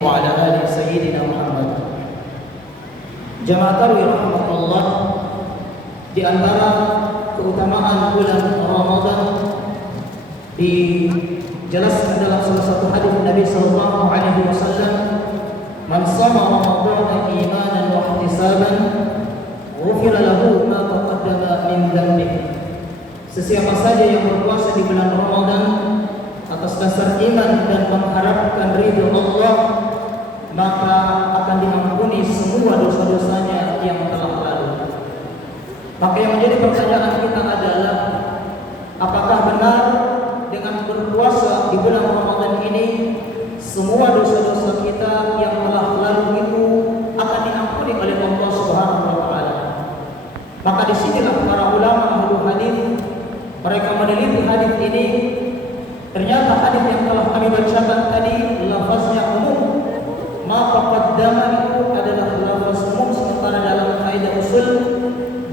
وعلى آل سيدنا Muhammad. Jamaah tarawih rahmatullah, di antara keutamaan bulan Ramadan dijelaskan dalam salah satu hadis Nabi sallallahu alaihi wasallam, "Man shama Ramadhana imanan wa ihtisaban, ghufira lahu ma taqaddama min dhanbihi." Sesiapa saja yang berpuasa di bulan Ramadan atas dasar iman dan mengharapkan ridho Allah, maka akan diampuni semua dosa-dosanya yang telah lalu. Maka yang menjadi pertanyaan kita adalah, apakah benar dengan berpuasa di bulan Ramadan ini semua dosa-dosa kita yang telah lalu itu akan diampuni oleh Allah Subhanahu wa taala? Maka disinilah para ulama ahli hadis mereka meneliti hadis ini. Ternyata hadis yang telah kami bacakan tadi lafaznya umum. Ma taqaddama itu adalah lafaz umum, sementara dalam kaidah usul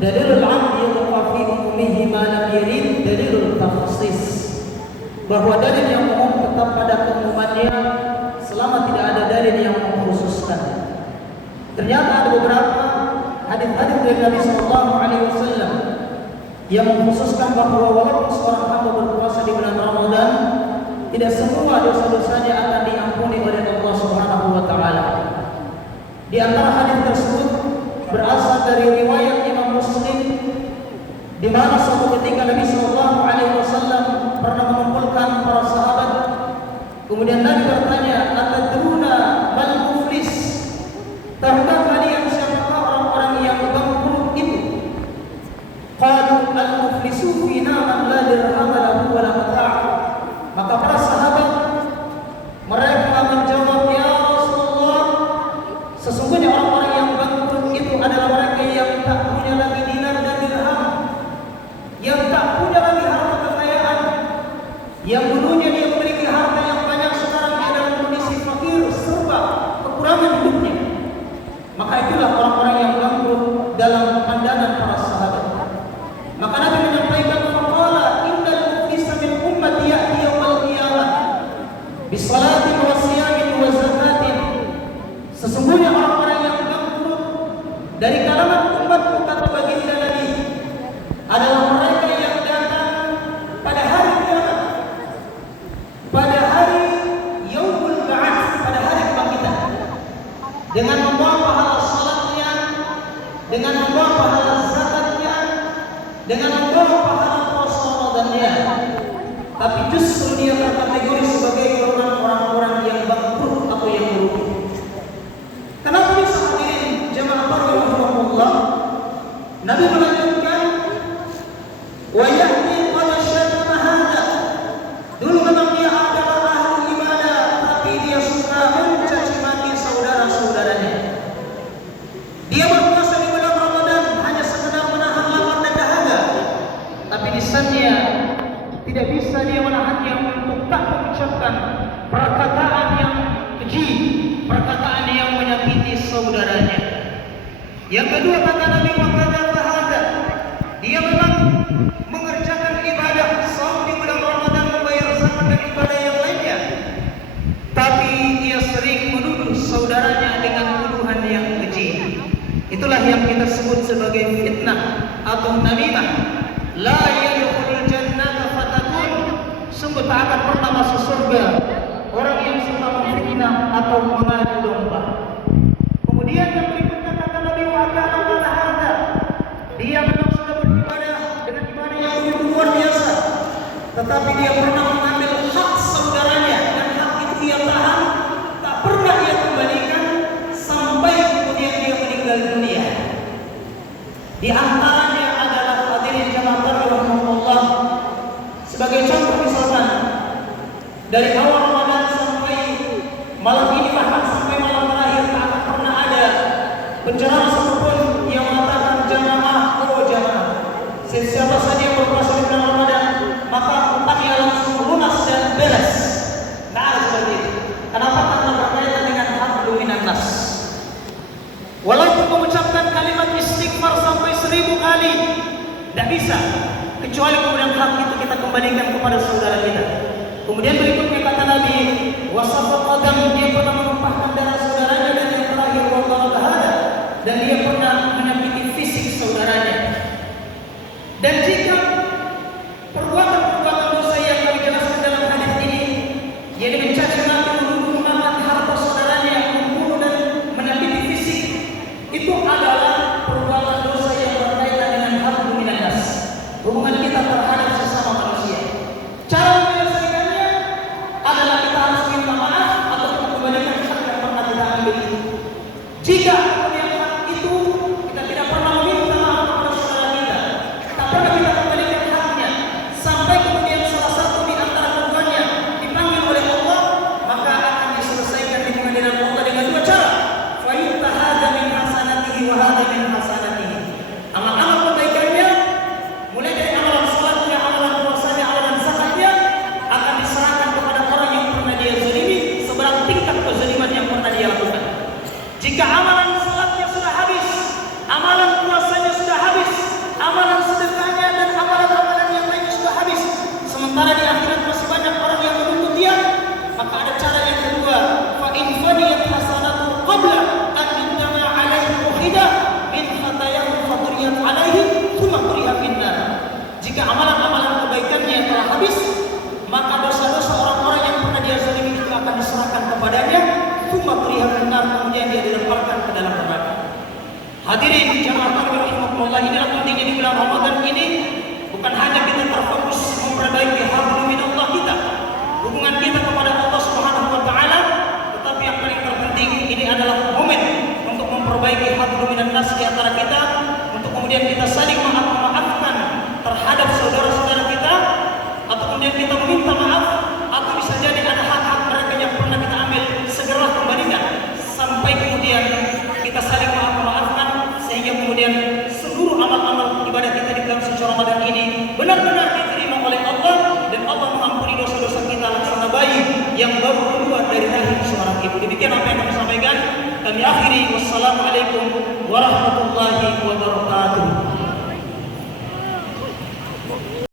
dalilul 'am yaqfa fi umumihi ma lam yarid dalilul takhsis, bahwa dalil yang umum tetap pada keumumannya selama tidak ada dalil yang mengkhususkan. Ternyata ada beberapa hadis-hadis dari Nabi sallallahu alaihi wasallam yang mengkhususkan bahwa walaupun seorang hamba berpuasa di bulan Ramadan, tidak semua dosa-dosanya akan diampuni oleh Allah Subhanahu wa taala. Di antara hadis tersebut berasal dari riwayat Imam Muslim, di mana suatu ketika Nabi sallallahu alaihi wasallam pernah mengumpulkan para sahabat. Kemudian Nabi bertanya, "Atadruna mal muflis?" Tahukah kalian siapakah orang-orang yang bangkrut itu? Qalu al-muflisu fina man la dirham lahu wa la mata'. Maka para sahabat mereka menjawab, "Ya Rasulullah, sesungguhnya orang-orang yang bangkrut itu adalah mereka yang tak punya lagi dinar dan dirham, yang tak punya lagi harta kekayaan, yang dulunya dia memiliki harta yang banyak, sekarang dia dalam kondisi fakir serba kekurangan hidupnya." Maka itulah orang-orang yang bangkrut dalam pandangan para sahabat. Maka Nabi menyampaikan, "Faqala innal muflisa min ummati ya'ti yawmal qiyamah bisalatin wa siyamin wa zakatin." Sesungguhnya orang-orang yang bangkrut dari kalangan umatku, kata baginda Nabi, adalah mereka yang datang pada hari kiamat, pada hari yaumul ba'ats, pada hari kebangkitan, dengan membawa pahala salatnya, dengan membawa pahala zakatnya, dengan membawa pahala puasa Ramadannya, tapi justru dia terkategori sebagai golongan orang-orang yang bangkrut atau yang merugi. Kenapa bisa hadirin jamaah rahimahumullah? Nabi melanjutkan, "Wa yahdi qad syatama hada." Dulu memang dia adalah ahli ibadah, tapi dia suka mencaci maki saudara-saudaranya. Dia berpuasa di bulan Ramadan hanya sekedar menahan lapar dan dahaga, tapi lisannya tidak bisa dia menahannya untuk tak mengucapkan perkataan yang keji, perkataan yang menyakiti saudaranya. Yang kedua, kata Nabi, "Waqadha fahada." Dia memang mengerjakan ibadah saum di bulan Ramadan, membayar zakat dan ibadah yang lainnya, tapi dia sering menuduh saudaranya dengan tuduhan yang keji. Itulah yang kita sebut sebagai fitnah atau namimah. La yadkhulul jannata fatakun. Sungguh tak akan pernah masuk surga orang yang suka memfitnah atau mengadu domba. Kemudian yang berikutnya kata Nabi, "Wa kana ala hada." Dia memang sudah beribadah dengan ibadah yang begitu luar biasa, tetapi dia pernah mengambil hak saudaranya, dan hak itu dia tahan, tak pernah dia kembalikan sampai kemudian dia meninggal dunia. Di antaranya adalah hadirin jamaah rahimahumullah, sebagai contoh misalkan dari awal Ramadan sampai malam ini, bahkan sampai malam terakhir, tak akan pernah ada penceramah satupun yang mengatakan jamaah, oh jamaah, siapa saja yang berpuasa di bulan Ramadan maka utangnya langsung lunas dan beres. Tak ada seperti itu. Kenapa? Karena berkaitan dengan hablum minan nas. Walaupun mengucapkan kalimat istighfar sampai 1000 kali, tidak bisa, kecuali kemudian hak itu kita kembalikan kepada saudara kita. Kemudian berikutnya kata Nabi, "Wasafa qadam," dia pernah menumpahkan darah Jika kemudian saat itu kita tidak pernah meminta maaf kepada saudara kita, tak pernah kita kembalikan haknya, sampai kemudian salah satu di antara keduanya dipanggil oleh Allah, maka akan diselesaikan di pengadilan Allah dengan dua cara. Fayu'ta hadza min hasanatihi wa hadza min hasanatihi. Amal-amal kebaikannya, mulai dari amalan salatnya, amalan puasanya, amalan zakatnya, akan diserahkan kepada orang yang pernah dia zalimi seberapa tingkat kezaliman yang pernah dia lakukan. Jika amalan salatnya sudah habis, amalan puasanya sudah habis, amalan sedekahnya dan amalan-amalan yang lainnya sudah habis, sementara di akhirat masih banyak orang yang menuntut dia, maka ada cara yang kedua. Fa in faniyat hasanatu qabla an yutama alaihi uhidah min khatayahu faturiyat alaihi thumma quriya finnar. Jika amalan-amalan kebaikannya telah habis, maka dosa-dosa orang-orang yang pernah dia zalimi itu akan diserahkan kepadanya, thumma quriya finnar, kemudian dia dilemparkan ke dalam neraka. Hadirin jamaah takbir rahimakumullah, inilah pentingnya di bulan Ramadan ini bukan hanya kita terfokus memperbaiki hablum minallah kita, hubungan kita kepada Allah Subhanahu wa taala, tetapi yang paling terpenting ini adalah momen untuk memperbaiki hablum minan nas di antara kita, untuk kemudian kita saling memaafkan terhadap saudara-saudara kita, atau kemudian kita meminta maaf, atau bisa jadi ada hak-hak mereka yang pernah kita ambil, segeralah kembalikan, sampai kemudian kita saling maafkan, sehingga kemudian seluruh amal-amal ibadah kita di bulan suci Ramadan ini benar-benar diterima oleh Allah, dan Allah mengampuni dosa-dosa kita laksana bayi yang baru keluar dari rahim seorang ibu. Demikian apa yang kami sampaikan. Kami akhiri. Wassalamualaikum